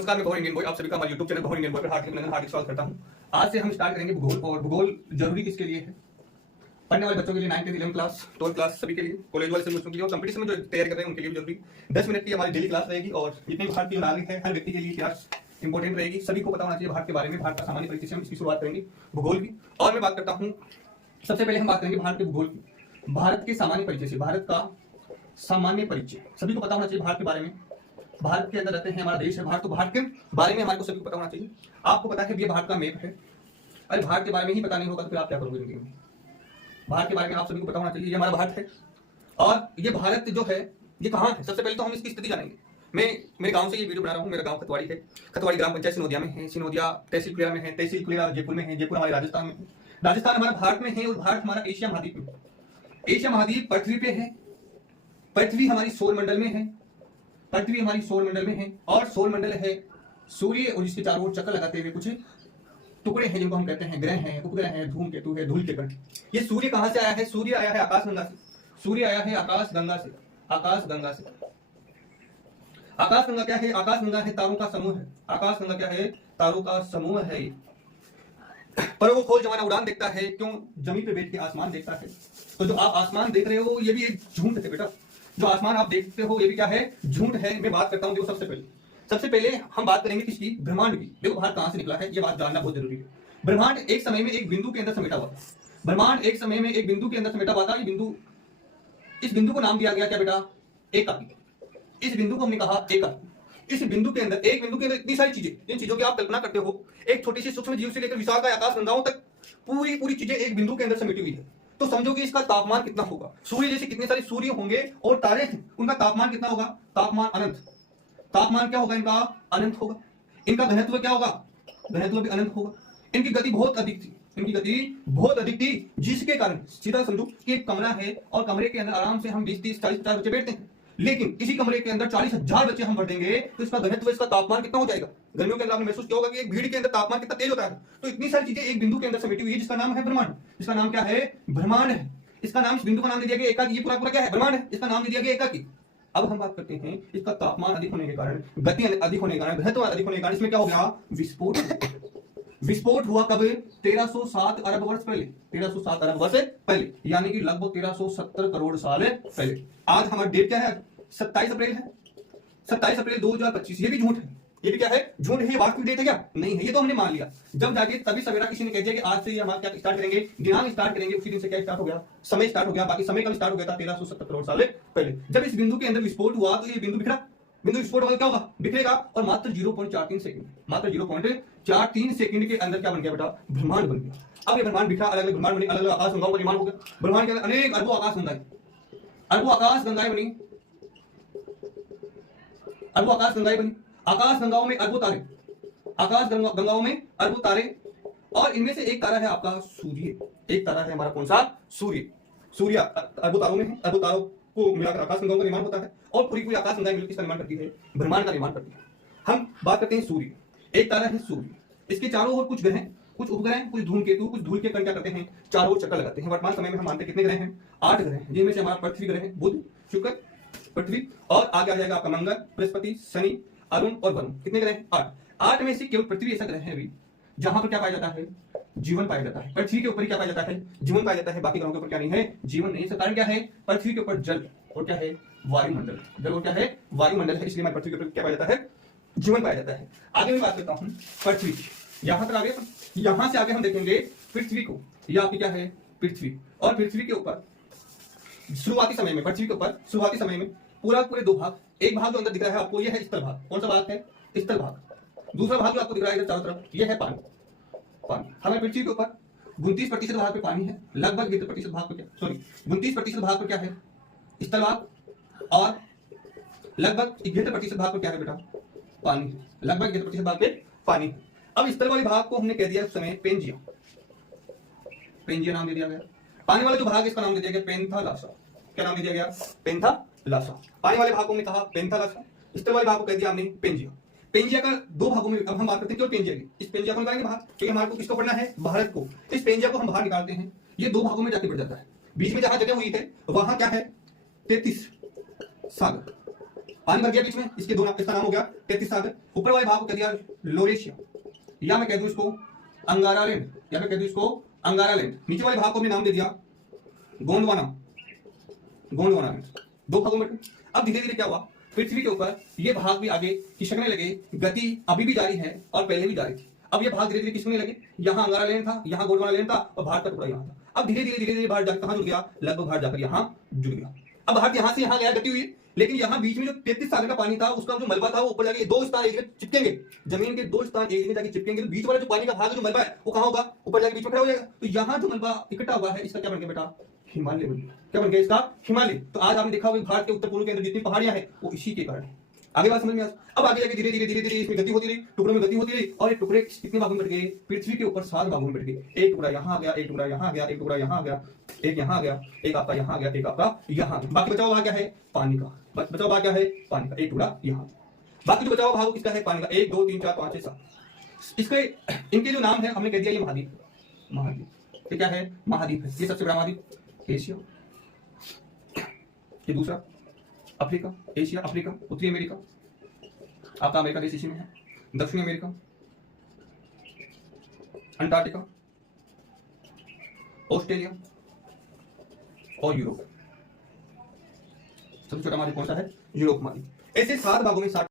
नमस्कार, मैं भवन इंडियन बॉय, आप सभी का हमारे YouTube चैनल भवन इंडियन बॉय पर हार्दिक स्वागत करता हूं। आज से हम स्टार्ट करेंगे भूगोल। और भूगोल जरूरी किसके लिए है? पढ़ने वाले बच्चों के लिए, 9th 11th class 12th class सभी के लिए, कॉलेज वाले सभी बच्चों के लिए और कंपटीशन में जो तैयारी कर रहे हैं उनके लिए भी जरूरी। 10 मिनट की हमारी डेली क्लास रहेगी और जितने भी भारत के नागरिक है हर व्यक्ति के लिए क्लास इंपॉर्टेंट रहेगी। सभी को पता होना चाहिए भारत के बारे में, भारत का सामान्य परिचय से हम इसकी शुरुआत करेंगे भूगोल की। और मैं बात करता हूँ, सबसे पहले हम बात करेंगे भारत के भूगोल की, भारत के सामान्य परिचय से। भारत का सामान्य परिचय सभी को पता होना चाहिए भारत के बारे में। भारत के अंदर रहते हैं, हमारा देश है भारत, तो भारत के बारे में हमारे को सभी को पता होना चाहिए। आपको पता है कि ये भारत का मैप है। अरे भारत के बारे में ही पता नहीं होगा तो फिर आप क्या करोगे जिंदगी में? भारत के बारे में आप सभी को पता होना चाहिए। ये हमारा भारत है और ये भारत जो है ये कहाँ है? सबसे पहले तो हम इसकी स्थिति जानेंगे। मैं मेरे गांव से ये वीडियो बना रहा हूँ। मेरा गांव खतवाड़ी है। खतवाड़ी ग्राम पंचायत सिनोदिया में है। सिनोदिया तहसील कुलेरा में है। तहसील कुलेरा जयपुर में है। जयपुर हमारे राजस्थान में है। राजस्थान हमारा भारत में है और भारत हमारा एशिया महाद्वीप में। एशिया महाद्वीप पृथ्वी पे है। पृथ्वी हमारी सौर मंडल में है। पृथ्वी हमारी सौर मंडल में है और सौर मंडल है सूर्य और जिसके चारों ओर चक्कर लगाते हुए कुछ टुकड़े हैं जिनको हम कहते हैं ग्रह हैं, उपग्रह हैं, धूमकेतु है, धूल के कण। ये सूर्य कहां से आया है? सूर्य आया है आकाशगंगा से। सूर्य आया है आकाशगंगा से। आकाशगंगा से। आकाशगंगा क्या है? आकाशगंगा है तारों का समूह है। आकाशगंगा क्या है? तारों का समूह है। पर वो खोल जमाना उड़ान देखता है, क्यों? जमीन पे बैठ के आसमान देखता है। तो जो आप आसमान देख रहे हो ये भी एक झूठ है बेटा। जो आसमान आप देखते हो ये भी क्या है? झूठ है। मैं बात करता हूं, देखो सबसे पहले हम बात करेंगे किसकी? ब्रह्मांड की। देखो भारत कहां से निकला है ये बात जानना बहुत जरूरी है। ब्रह्मांड एक समय में एक बिंदु के अंदर समेटा हुआ था। ब्रह्मांड एक समय में एक बिंदु के अंदर समेटा हुआ था। ये बिंदु, इस बिंदु को नाम दिया गया क्या बेटा? एकाकी। इस बिंदु को हमने कहा एकाकी। इस बिंदु के अंदर, एक बिंदु के अंदर इतनी सारी चीजें, जिन चीजों की आप कल्पना करते हो, एक छोटी सी सूक्ष्म जीव से लेकर विशाल आकाश गंगाओं तक पूरी चीजें एक बिंदु के अंदर समेटी हुई है। तो समझो कि इसका तापमान कितना होगा। सूर्य जैसे कितने सारे सूर्य होंगे और तारे हैं, उनका तापमान कितना होगा? तापमान अनंत। तापमान क्या होगा इनका? अनंत होगा। इनका घनत्व क्या होगा? घनत्व भी अनंत होगा। इनकी गति बहुत अधिक थी। इनकी गति बहुत अधिक थी, जिसके कारण सीधा समझो कि एक कमरा है और कमरे के अंदर आराम से हम 20, 30, 40, 50 बच्चे बैठते हैं। लेकिन इसी कमरे के अंदर 40,000 बच्चे हम भर देंगे तो इसका घनत्व, इसका तापमान कितना हो जाएगा? गर्मियों के अंदर आपने महसूस किया होगा कि एक भीड़ के अंदर तापमान कितना तेज होता है। तो इतनी सारी चीजें एक बिंदु के अंदर समेटी हुई है जिसका नाम है ब्रह्मांड। इसका नाम क्या है? ब्रह्मांड है। इसका नाम, इस बिंदु का नाम दे दिया गया एकाकी। ये पूरा क्या है? ब्रह्मांड है। इसका नाम दे दिया गया एकाकी। अब हम बात करते हैं इसका तापमान अधिक होने के कारण, गति अधिक होने के कारण, घनत्व अधिक होने के कारण इसमें क्या हो गया? विस्फोट। विस्फोट हुआ कब? 1307 अरब वर्ष पहले। 1307 अरब वर्ष पहले, यानी कि लगभग 1370 करोड़ साल पहले। आज हमारा डेट क्या है? 27 अप्रैल है। 27 अप्रैल 2025। ये भी झूठ है। ये भी क्या है? झूठ है। ये वास्तविक डेट है क्या? नहीं है। ये तो हमने मान लिया। जब जाके तभी सवेरा किसी ने कह दिया कि आज से ये हमारा क्या स्टार्ट करेंगे, दिनांक स्टार्ट करेंगे, उसी दिन से क्या स्टार्ट हो गया? समय स्टार्ट हो गया। बाकी समय कब स्टार्ट हो गया था? 1370 करोड़ साल पहले। जब इस बिंदु के अंदर विस्फोट हुआ तो ये बिंदु बिखरा। बिंदु विस्फोट होगा क्या होगा? बिखरेगा और मात्र 0.43 सेकंड, मात्र 0.43 सेकंड के अंदर क्या बन गया बेटा? ब्रह्मांड बन गया। अब ये ब्रह्मांड बिखरा, अलग अलग ब्रह्मांड बने, अलग अलग आकाश गंगाओं का निर्माण हो गया। ब्रह्मांड के अंदर अनेक अरबों आकाश गंगाएं, अरबों आकाश गंगाएं बनी। अरबों आकाश गंगाएं बनी। आकाश गंगाओं में अरबों तारे, आकाश गंगाओं में अरबों तारे। और इनमें से एक तारा है आपका सूर्य। एक तारा है हमारा कौन सा? सूर्य। सूर्य अरबों तारों में है। अरबों तारों को मिलाकर आकाश गंगाओं का निर्माण होता है और पूरी आकाश गंगाएं मिलकर इसका निर्माण करती है, ब्रह्मांड का निर्माण करती है। हम बात करते हैं सूर्य। एक तारा है सूर्य। इसके चारों ओर कुछ ग्रह, कुछ उपग्रह, कुछ धूमकेतु, कुछ धूल के कण क्या करते हैं? चारों ओर चक्कर लगाते हैं। वर्तमान समय में हम मानते हैं कितने ग्रह हैं? 8 ग्रह हैं, जिनमें से हमारा पृथ्वी ग्रह है, बुध, शुक्र, पृथ्वी, और आगे आ जाएगा आपका मंगल, बृहस्पति, शनि, अरुण और वरुण। कितने ग्रह हैं? 8। 8 में से केवल पृथ्वी ऐसा ग्रह है अभी जहां पर क्या पाया जाता है? जीवन पाया जाता है। पृथ्वी के ऊपर क्या पाया जाता है? जीवन पाया जाता है। बाकी ग्रहों के ऊपर क्या नहीं है? जीवन नहीं है। इसका कारण क्या है? पृथ्वी के ऊपर जल और क्या है? वायुमंडल। जल और क्या है? वायुमंडल है, इसलिए हमारी पृथ्वी के ऊपर क्या पाया जाता है? जीवन पाया जाता है। आगे मैं बात करता हूं पृथ्वी। यहां तक आगे, यहां से आगे हम देखेंगे पृथ्वी को। यह आपकी क्या है? पृथ्वी। और पृथ्वी के ऊपर शुरुआती समय में, पृथ्वी के ऊपर शुरुआती समय में पूरे 2 भाग। एक भाग जो अंदर दिख रहा है आपको, यह है स्थल भाग। कौन सा भाग है? स्थल भाग। दूसरा भाग जो आपको दिख रहा है इधर चारों तरफ, यह है पानी। पानी। हमारे पृथ्वी के ऊपर 29% भाग पे पानी है। लगभग 29% भाग पे क्या, सॉरी 29% भाग पे क्या है? स्थल भाग। और लगभग 71% भाग पे क्या है बेटा? पानी। लगभग 71% भाग पे पानी है। अब स्थल वाले भाग को हमने कह दिया उस समय पेंजिया। पेंजिया नाम दे दिया गया। पानी वाला जो भाग इसका नाम दे दिया गया पेंथालासा। क्या नाम दे दिया गया? पेंथालासा। पानी वाले भाग को हमने कहा पेंथालासा। स्थल वाले भाग को कह दिया हमने पेंजिया। पेंजिया का 2 भागों में, अब हम बात करते हैं केवल पेंजिया की। इस पेंजिया को निकालेंगे बाहर, क्योंकि हमारे को किसको पढ़ना है? भारत को। इस पेंजिया को हम बाहर निकालते हैं, ये 2 भागों में जाके बढ़ जाता है। बीच में जहां जगह हुई है वहां क्या है? 33 सागर। पानी भर गया बीच में, इसके दो नाम, इसका नाम हो गया 33 सागर। ऊपर वाले भाग को कह दिया लोरेशिया, या मैं कह दूं इसको अंगारा लैंड, या मैं कह दूं इसको अंगारा लैंड। नीचे वाले भाग को हमने नाम दे दिया गोंडवाना, गोंडवाना लैंड। दो भागों में। अब धीरे धीरे क्या हुआ, पृथ्वी के ऊपर ये भाग भी आगे खिसकने लगे, गति अभी भी जारी है और पहले भी जारी थी। अब ये भाग धीरे धीरे खिसकने लगे, यहाँ अंगारा लैंड था, यहाँ गोंडवाना लैंड था, और भारत का टुकड़ा यहाँ था। अब धीरे धीरे भारत जाकर कहां जुड़ गया, लगभग भारत जाकर यहाँ जुड़ गया। अब भारत यहां से यहां गया, गति हुई, लेकिन यहाँ बीच में जो 33 सागर का पानी था, उसका जो मलबा था वो ऊपर जाके दो स्थान एक जगह चिपकेंगे, जमीन के दो स्थान एक जगह जाके चिपकेंगे, तो बीच वाला जो पानी का भाग जो मलबा है वो कहां होगा, ऊपर जाके बीच में खड़ा हो जाएगा। तो यहाँ जो मलबा इकट्ठा हुआ है, इसका क्या बन गया बेटा, हिमालय बन गया। क्या बन गया इसका, हिमालय। तो आज आपने देखा होगा भारत के उत्तर पूर्व के अंदर जितनी पहाड़ियां हैं वो इसी के कारण है। आगे बात समझ में आ। अब आगे जाके धीरे धीरे इसमें गति होती रही, टुकड़ों में गति होती रही, और ये टुकड़े कितने भागों में बट गए, पृथ्वी के ऊपर 7 भागों में बट गए। एक टुकड़ा यहाँ आ गया, एक टुकड़ा यहाँ आ गया, एक टुकड़ा यहाँ आ गया, एक यहाँ आ गया, एक आपका यहाँ आ गया, एक आपका यहाँ आ गया। बाकी बचाव भाग क्या है, पानी का। बचाव भाग क्या है, पानी का। एक टुकड़ा यहाँ। बाकी जो बचाव भाग किसका है, पानी का। 1 2 3 4 5 6 7। इसके इनके जो नाम है हमने कह दिया, ये महाद्वीप, महाद्वीप। ये क्या है, महाद्वीप है। ये सबसे बड़ा महाद्वीप एशिया, ये दूसरा अफ्रीका, एशिया अफ्रीका, उत्तरी अमेरिका, आपका अमेरिका देश इसी में है, दक्षिणी अमेरिका, अंटार्कटिका, ऑस्ट्रेलिया और यूरोप। सबसे छोटा महाद्वीप कौन सा है, यूरोप महाद्वीप। ऐसे 7 भागों में